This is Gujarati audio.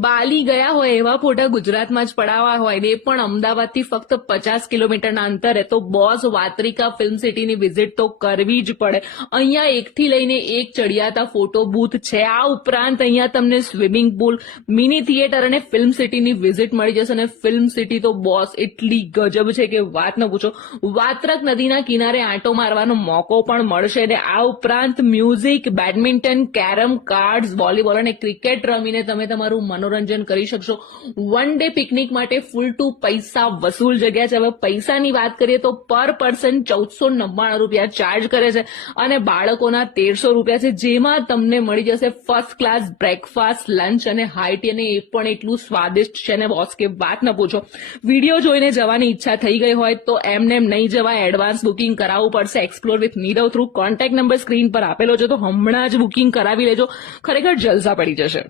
બાલી ગયા હોય એવા ફોટા ગુજરાતમાં જ પડાવવા હોય ને એ પણ અમદાવાદથી ફક્ત 50 કિલોમીટરના અંતરે, તો બોસ વાત્રિકા ફિલ્મ સિટીની વિઝિટ તો કરવી જ પડે. અહીંયા એકથી લઈને એક ચડિયાતા ફોટો બૂથ છે. આ ઉપરાંત અહીંયા તમને સ્વિમિંગ પુલ, મિની થિયેટર અને ફિલ્મ સિટીની વિઝિટ મળી જશે. અને ફિલ્મ સિટી તો બોસ એટલી ગજબ છે કે વાત ન પૂછો. વાત્રક નદીના કિનારે આંટો મારવાનો મોકો પણ મળશે. અને આ ઉપરાંત music, badminton, carrom, cards, volleyball અને ક્રિકેટ રમીને તમે તમારું મનોરંજન કરી શકશો. વન ડે પિકનિક માટે ફૂલ ટુ પૈસા વસૂલ જગ્યા છે. હવે પૈસાની વાત કરીએ તો પર પર્સન 1499 રૂપિયા ચાર્જ કરે છે અને બાળકોના 1300 રૂપિયા છે, જેમાં તમને મળી જશે ફર્સ્ટ ક્લાસ બ્રેકફાસ્ટ, લંચ અને હાઈ ટી, અને એ પણ એટલું સ્વાદિષ્ટ છે ને બોસ કે વાત ન પૂછો. વિડીયો જોઈને જવાની ઈચ્છા થઈ ગઈ હોય તો એમને એમ નહીં જવાય, એડવાન્સ બુકિંગ કરાવવું પડશે. Explore with Nirav through contact number screen પર આપેલો છે, તો હમણાં જ બુકિંગ કરાવી લેજો. ખરેખર જલસા પડી જશે.